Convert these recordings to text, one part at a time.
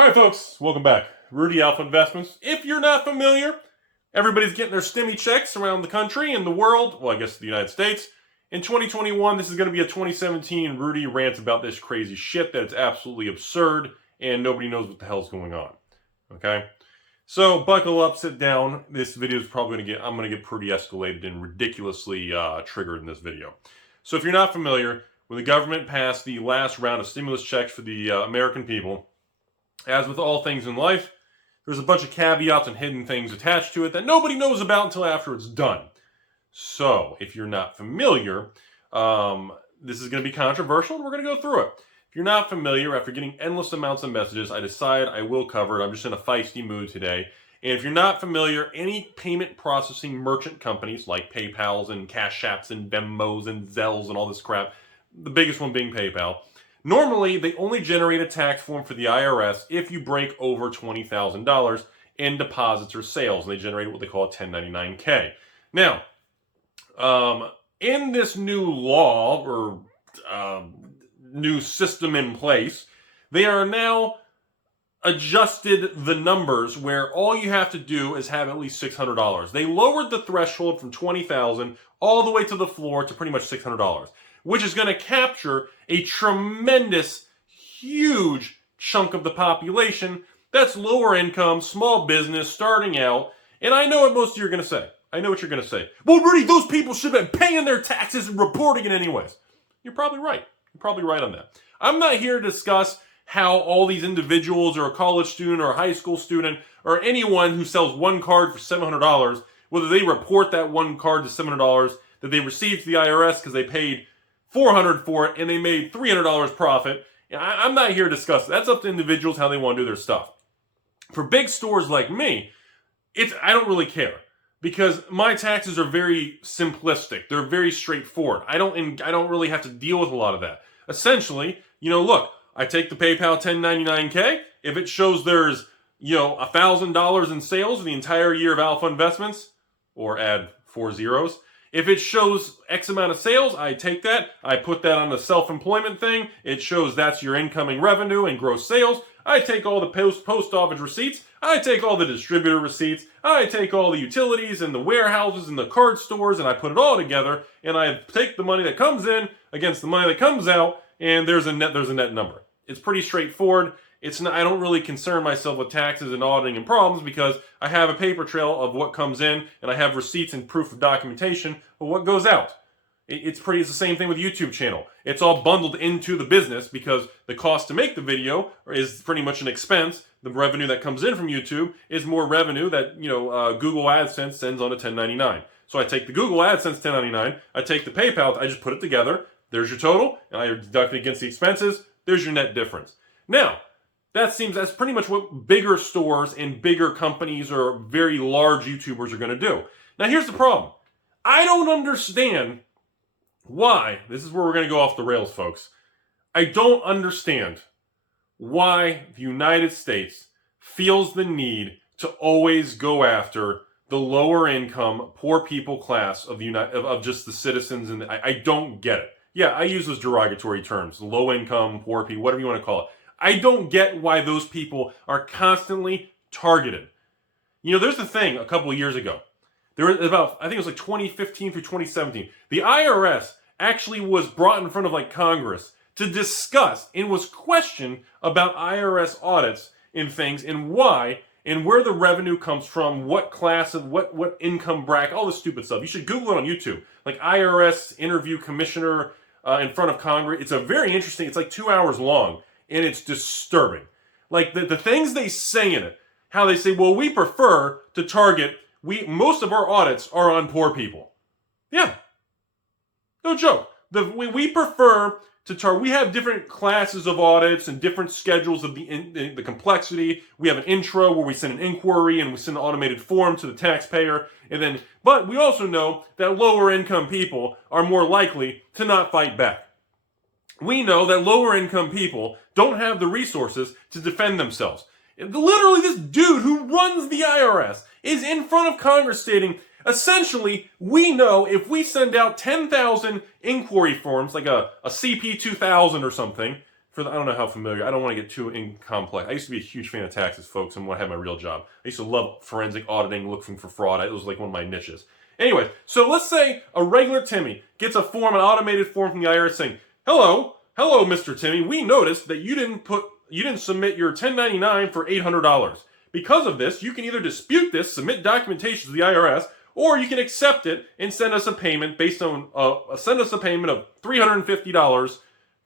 Alright folks, welcome back. Rudy, Alpha Investments. If you're not familiar, everybody's getting their stimmy checks around the country and the world, well I guess the United States. In 2021, this is going to be a 2017 Rudy rants about this crazy shit that it's absolutely absurd and nobody knows what the hell's going on. Okay? So buckle up, sit down. This video is probably going to get, I'm going to get pretty escalated and ridiculously triggered in this video. So if you're not familiar, when the government passed the last round of stimulus checks for the American people, as with all things in life, there's a bunch of caveats and hidden things attached to it that nobody knows about until after it's done. So, if you're not familiar, this is going to be controversial, and we're going to go through it. If you're not familiar, after getting endless amounts of messages, I decided I will cover it. I'm just in a feisty mood today. And if you're not familiar, any payment processing merchant companies like PayPal's and Cash Apps and Venmos and Zells and all this crap, the biggest one being PayPal, normally they only generate a tax form for the IRS if you break over $20,000 in deposits or sales. And they generate what they call a 1099-K. Now, in this new law or new system in place, they are now adjusted the numbers where all you have to do is have at least $600. They lowered the threshold from $20,000 all the way to the floor to pretty much $600, which is going to capture a tremendous, huge chunk of the population that's lower income, small business, starting out. And I know what most of you are going to say. I know what you're going to say. Well, Rudy, those people should have been paying their taxes and reporting it anyways. You're probably right. You're probably right on that. I'm not here to discuss how all these individuals or a college student or a high school student or anyone who sells one card for $700, whether they report that one card to $700 that they received to the IRS because they paid $400 for it and they made $300 profit. I'm not here to discuss it. That's up to individuals how they want to do their stuff. For big stores like me, I don't really care. Because my taxes are very simplistic. They're very straightforward. I don't really have to deal with a lot of that. Essentially, look, I take the PayPal 1099-K. If it shows there's, $1,000 in sales for the entire year of Alpha Investments, or add 4 zeros. If it shows X amount of sales, I take that. I put that on the self-employment thing. It shows that's your incoming revenue and gross sales. I take all the post office receipts. I take all the distributor receipts. I take all the utilities and the warehouses and the card stores, and I put it all together, and I take the money that comes in against the money that comes out, and there's a net number. It's pretty straightforward. I don't really concern myself with taxes and auditing and problems because I have a paper trail of what comes in, and I have receipts and proof of documentation of what goes out. It's the same thing with YouTube channel. It's all bundled into the business because the cost to make the video is pretty much an expense. The revenue that comes in from YouTube is more revenue that, Google AdSense sends on a 1099. So I take the Google AdSense 1099, I take the PayPal, I just put it together. There's your total, and I deduct it against the expenses. There's your net difference. Now, that's pretty much what bigger stores and bigger companies or very large YouTubers are going to do. Now, here's the problem. I don't understand why, this is where we're going to go off the rails, folks. I don't understand why the United States feels the need to always go after the lower income, poor people class of just the citizens. And I don't get it. Yeah, I use those derogatory terms, low income, poor people, whatever you want to call it. I don't get why those people are constantly targeted. There's the thing a couple of years ago. There was about, I think it was like 2015 through 2017. The IRS actually was brought in front of Congress to discuss and was questioned about IRS audits and things and why and where the revenue comes from, what class of what income bracket, all this stupid stuff. You should Google it on YouTube. IRS Interview Commissioner in front of Congress. It's very interesting. It's 2 hours long and it's disturbing. The things they say in it, how they say, well, we prefer to target, most of our audits are on poor people. Yeah. No joke. We prefer to target. We have different classes of audits and different schedules of the complexity. We have an intro where we send an inquiry and we send an automated form to the taxpayer. But we also know that lower income people are more likely to not fight back. We know that lower income people don't have the resources to defend themselves. Literally, this dude who runs the IRS is in front of Congress stating, essentially, we know if we send out 10,000 inquiry forms, like a CP 2000 or something, I don't know how familiar, I don't want to get too complex. I used to be a huge fan of taxes, folks, and when I had my real job. I used to love forensic auditing, looking for fraud. It was like one of my niches. Anyway, so let's say a regular Timmy gets a form, an automated form from the IRS saying, hello, Mr. Timmy, we noticed that you didn't submit your 1099 for $800. Because of this, you can either dispute this, submit documentation to the IRS, or you can accept it and send us a payment based on, send us a payment of $350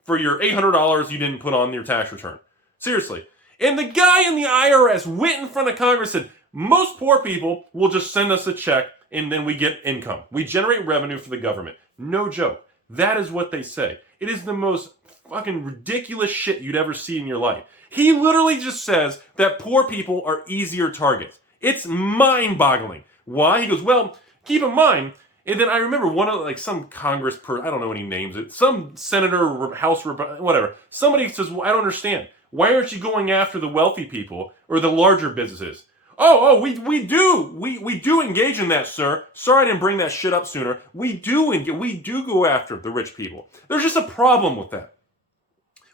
for your $800 you didn't put on your tax return. Seriously. And the guy in the IRS went in front of Congress and said, most poor people will just send us a check and then we get income. We generate revenue for the government. No joke. That is what they say. It is the most fucking ridiculous shit you'd ever see in your life. He literally just says that poor people are easier targets. It's mind-boggling. Why? He goes, well, keep in mind, and then I remember one of, like, some Congress person, I don't know any names, some senator, House, whatever, somebody says, well, I don't understand. Why aren't you going after the wealthy people or the larger businesses? We do engage in that, sir. Sorry I didn't bring that shit up sooner. We do go after the rich people. There's just a problem with that.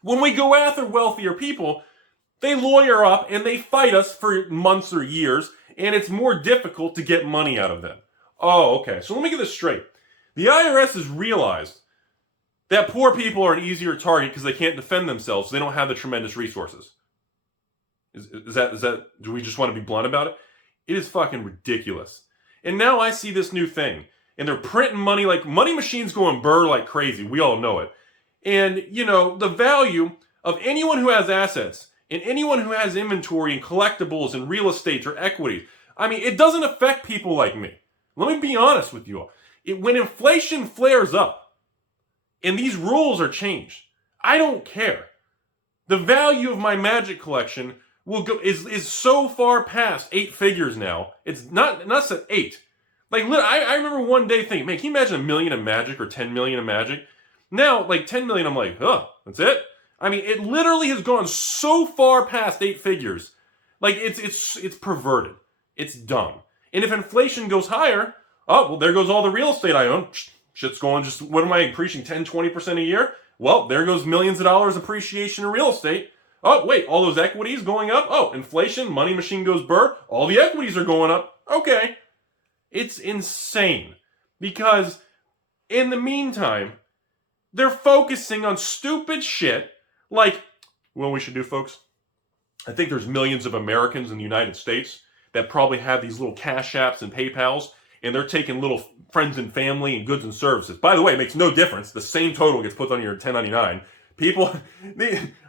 When we go after wealthier people, they lawyer up and they fight us for months or years, and it's more difficult to get money out of them. Oh, okay. So let me get this straight. The IRS has realized that poor people are an easier target because they can't defend themselves, so they don't have the tremendous resources. Is that, do we just want to be blunt about it? It is fucking ridiculous. And now I see this new thing, and they're printing money like money machines going burr like crazy. We all know it. And, you know, the value of anyone who has assets and anyone who has inventory and collectibles and real estate or equities, I mean, it doesn't affect people like me. Let me be honest with you all. When inflation flares up and these rules are changed, I don't care. The value of my magic collection will go is so far past 8 figures now. It's not at 8. Like, I remember one day thinking, man, can you imagine $1 million in magic or 10 million in magic? Now, like 10 million, I'm like, that's it? I mean, it literally has gone so far past 8 figures. Like, it's perverted. It's dumb. And if inflation goes higher, well, there goes all the real estate I own. Shit's going just, what am I appreciating, 10, 20% a year? Well, there goes millions of dollars appreciation in real estate. Oh, wait, all those equities going up? Oh, inflation, money machine goes burr. All the equities are going up. Okay. It's insane. Because in the meantime, they're focusing on stupid shit like, what we should do, folks? I think there's millions of Americans in the United States that probably have these little cash apps and PayPals, and they're taking little friends and family and goods and services. By the way, it makes no difference. The same total gets put on your 1099. People,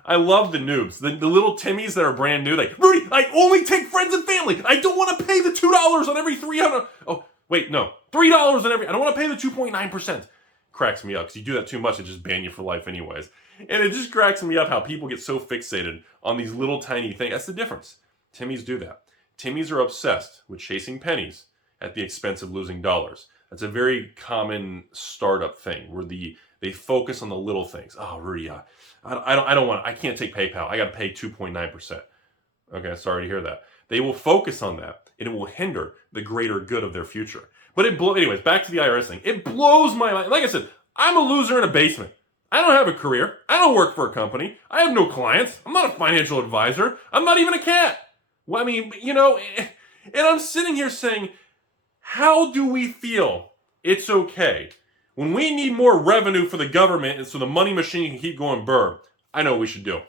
I love the noobs. The little Timmies that are brand new, like, Rudy, I only take friends and family. I don't want to pay the $2 on every 300. Oh, wait, no. $3 on every, I don't want to pay the 2.9%. Cracks me up, because you do that too much, it just ban you for life anyways. And it just cracks me up how people get so fixated on these little tiny things. That's the difference. Timmies do that. Timmies are obsessed with chasing pennies at the expense of losing dollars. That's a very common startup thing where they focus on the little things. Oh, Rudy, I can't take PayPal. I got to pay 2.9%. Okay, sorry to hear that. They will focus on that, and it will hinder the greater good of their future. But anyways, back to the IRS thing. It blows my mind. Like I said, I'm a loser in a basement. I don't have a career. I don't work for a company. I have no clients. I'm not a financial advisor. I'm not even a cat. Well, I mean, you know, and I'm sitting here saying, how do we feel it's okay when we need more revenue for the government and so the money machine can keep going burr? I know what we should do.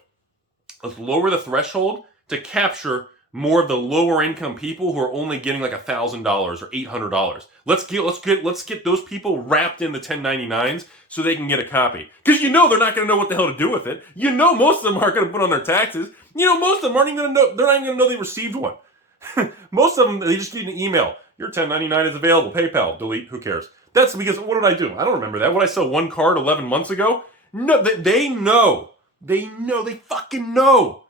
Let's lower the threshold to capture more of the lower income people who are only getting like $1,000 or $800. Let's get those people wrapped in the 1099s so they can get a copy. Because you know they're not going to know what the hell to do with it. You know most of them aren't going to put on their taxes. You know most of them aren't even going to know. They're not even going to know they received one. Most of them, they just need an email. Your 1099 is available. PayPal. Delete. Who cares? That's because, what did I do? I don't remember that. What, I sell one card 11 months ago? No, they know. They fucking know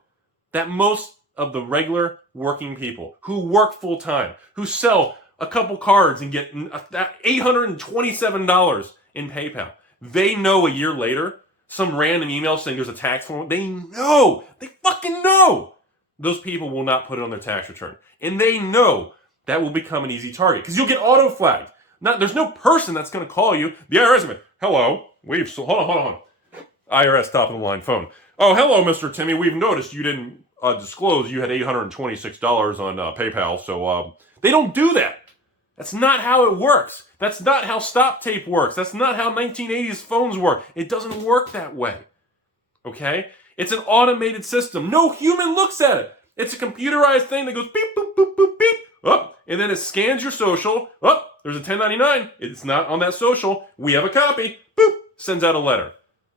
that most of the regular working people who work full time, who sell a couple cards and get $827 in PayPal, they know a year later, some random email saying there's a tax form, they fucking know those people will not put it on their tax return. And they know that will become an easy target because you'll get auto flagged. There's no person that's going to call you. The IRS, hello, hold on. IRS top of the line phone. Oh, hello, Mr. Timmy. We've noticed you didn't disclose you had $826 on PayPal, so they don't do that. That's not how it works. That's not how stop tape works. That's not how 1980s phones work. It doesn't work that way. Okay? It's an automated system. No human looks at it. It's a computerized thing that goes beep, boop, boop, boop, beep. Up, and then it scans your social. Up, there's a 1099. It's not on that social. We have a copy. Boop, sends out a letter.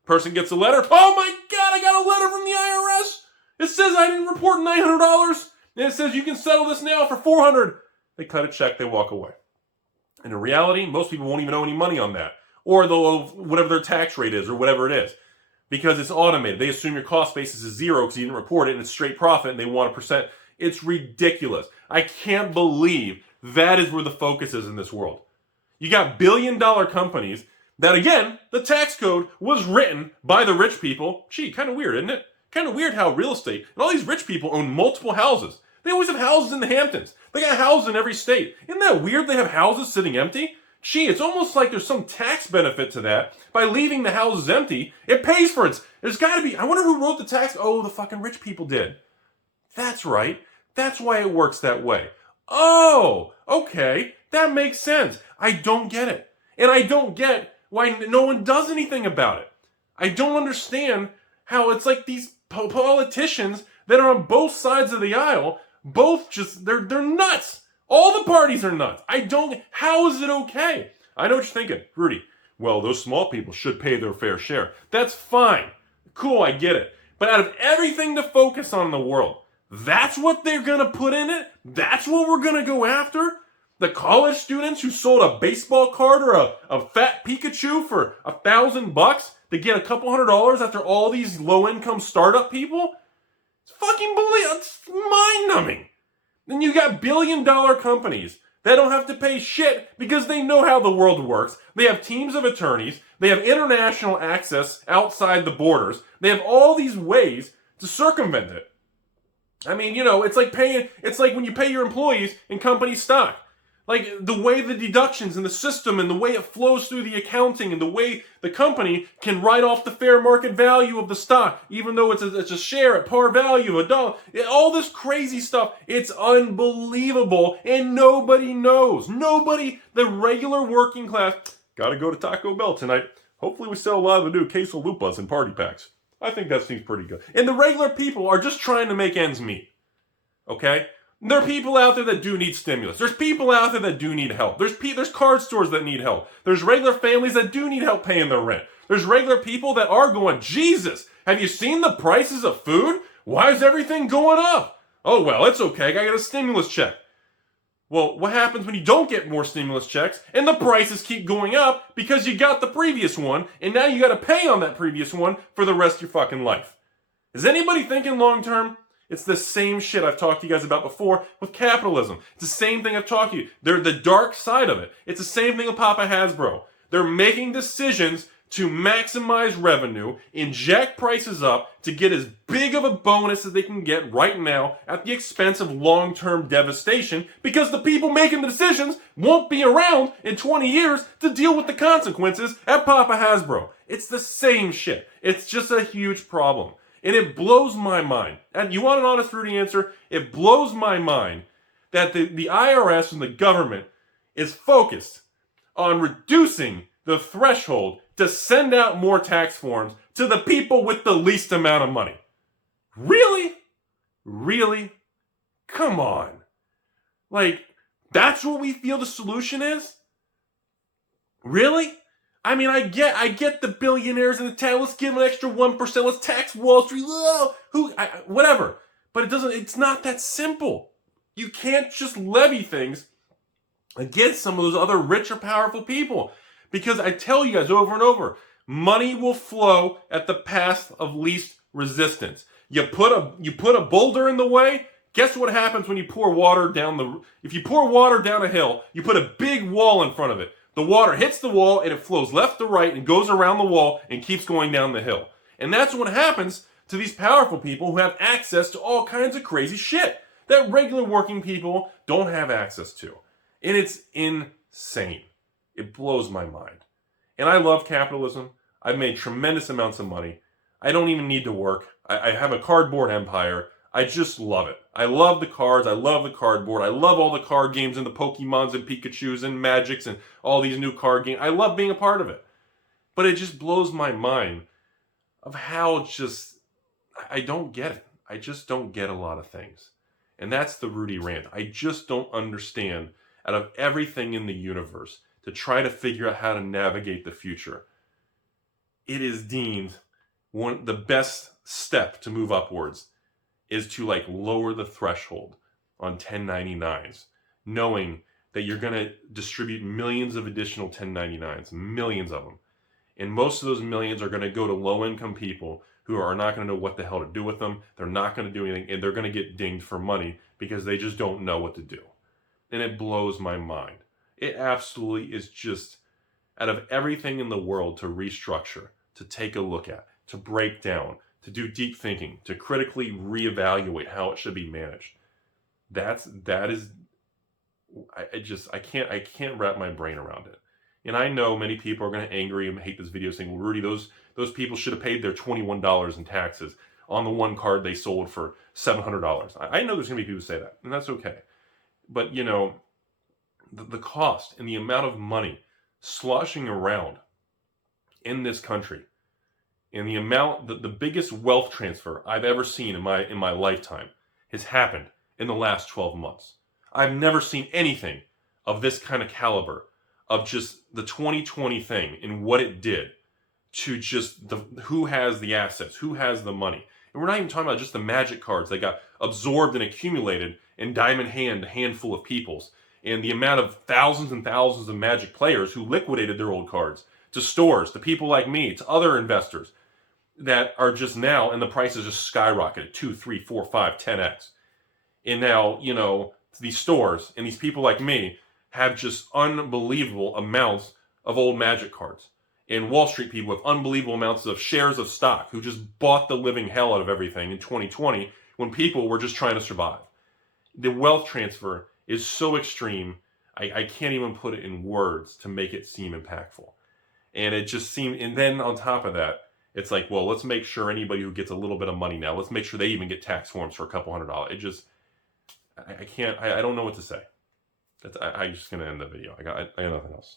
Person gets a letter. Oh my God, I got a letter from the IRS. It says I didn't report $900. And it says you can settle this now for $400. They cut a check, they walk away. And in reality, most people won't even owe any money on that. Or they'll owe whatever their tax rate is or whatever it is. Because it's automated. They assume your cost basis is zero because you didn't report it and it's straight profit and they want a percent. It's ridiculous. I can't believe that is where the focus is in this world. You got billion-dollar companies that, again, the tax code was written by the rich people. Gee, kind of weird, isn't it? Kind of weird how real estate, and all these rich people own multiple houses. They always have houses in the Hamptons. They got houses in every state. Isn't that weird they have houses sitting empty? Gee, it's almost like there's some tax benefit to that. By leaving the houses empty, it pays for it. There's got to be, I wonder who wrote the tax. Oh, the fucking rich people did. That's right. That's why it works that way. Oh, okay. That makes sense. I don't get it. And I don't get why no one does anything about it. I don't understand how it's like these politicians that are on both sides of the aisle, both just, they're nuts. All the parties are nuts. How is it okay? I know what you're thinking, Rudy. Well, those small people should pay their fair share. That's fine. Cool, I get it. But out of everything to focus on in the world, that's what they're going to put in it? That's what we're going to go after? The college students who sold a baseball card or a fat Pikachu for $1,000 to get a couple $100 after all these low-income startup people? It's fucking it's mind-numbing. Then you got billion-dollar companies that don't have to pay shit because they know how the world works. They have teams of attorneys. They have international access outside the borders. They have all these ways to circumvent it. I mean, it's like when you pay your employees in company stock. Like the way the deductions and the system and the way it flows through the accounting and the way the company can write off the fair market value of the stock, even though it's a share at par value of $1. All this crazy stuff, it's unbelievable and nobody knows. Nobody, the regular working class, gotta go to Taco Bell tonight. Hopefully we sell a lot of the new queso lupas and party packs. I think that seems pretty good. And the regular people are just trying to make ends meet. Okay? There are people out there that do need stimulus. There's people out there that do need help. There's card stores that need help. There's regular families that do need help paying their rent. There's regular people that are going, Jesus, have you seen the prices of food? Why is everything going up? Oh, well, it's okay. I got a stimulus check. Well, what happens when you don't get more stimulus checks and the prices keep going up because you got the previous one and now you got to pay on that previous one for the rest of your fucking life? Is anybody thinking long term? It's the same shit I've talked to you guys about before with capitalism. It's the same thing I've talked to you. They're the dark side of it. It's the same thing with Papa Hasbro. They're making decisions to maximize revenue, inject prices up to get as big of a bonus as they can get right now at the expense of long-term devastation because the people making the decisions won't be around in 20 years to deal with the consequences at Papa Hasbro. It's the same shit. It's just a huge problem. And it blows my mind. And you want an honest, Rudy answer? It blows my mind that the IRS and the government is focused on reducing the threshold to send out more tax forms to the people with the least amount of money. Really? Really? Come on. Like, that's what we feel the solution is? Really? I mean, I get the billionaires and the tax. Let's give them an extra 1%. Let's tax Wall Street. Whatever. But it's not that simple. You can't just levy things against some of those other rich or powerful people. Because I tell you guys over and over, money will flow at the path of least resistance. You put a boulder in the way, guess what happens when you pour water down if you pour water down a hill, you put a big wall in front of it. The water hits the wall and it flows left to right and goes around the wall and keeps going down the hill. And that's what happens to these powerful people who have access to all kinds of crazy shit that regular working people don't have access to. And it's insane. It blows my mind. And I love capitalism. I've made tremendous amounts of money. I don't even need to work. I have a cardboard empire. I just love it. I love the cards. I love the cardboard. I love all the card games and the Pokemons and Pikachus and Magics and all these new card games. I love being a part of it. But it just blows my mind of how just, I don't get it. I just don't get a lot of things. And that's the Rudy rant. I just don't understand, out of everything in the universe, to try to figure out how to navigate the future, it is deemed the best step to move upwards is to like lower the threshold on 1099s, knowing that you're going to distribute millions of additional 1099s, millions of them. And most of those millions are going to go to low-income people who are not going to know what the hell to do with them. They're not going to do anything, and they're going to get dinged for money because they just don't know what to do. And it blows my mind. It absolutely is just, out of everything in the world to restructure, to take a look at, to break down, to do deep thinking, to critically reevaluate how it should be managed. I can't wrap my brain around it. And I know many people are going to angry and hate this video saying, well, Rudy, those people should have paid their $21 in taxes on the one card they sold for $700. I know there's going to be people who say that, and that's okay. But, you know, the cost and the amount of money sloshing around in this country, and the amount, the biggest wealth transfer I've ever seen in my lifetime has happened in the last 12 months. I've never seen anything of this kind of caliber, of just the 2020 thing and what it did to just who has the assets, who has the money. And we're not even talking about just the Magic cards that got absorbed and accumulated in Diamond Hand, a handful of peoples, and the amount of thousands and thousands of Magic players who liquidated their old cards to stores, to people like me, to other investors that are just now, and the prices just skyrocketed 2, 3, 4, 5, 10x. And now, you know, these stores and these people like me have just unbelievable amounts of old Magic cards. And Wall Street people with unbelievable amounts of shares of stock who just bought the living hell out of everything in 2020 when people were just trying to survive. The wealth transfer is so extreme, I can't even put it in words to make it seem impactful. And it just seemed, and then on top of that, it's like, well, let's make sure anybody who gets a little bit of money now, let's make sure they even get tax forms for a couple $100. It just, I don't know what to say. I'm just going to end the video. I got nothing else.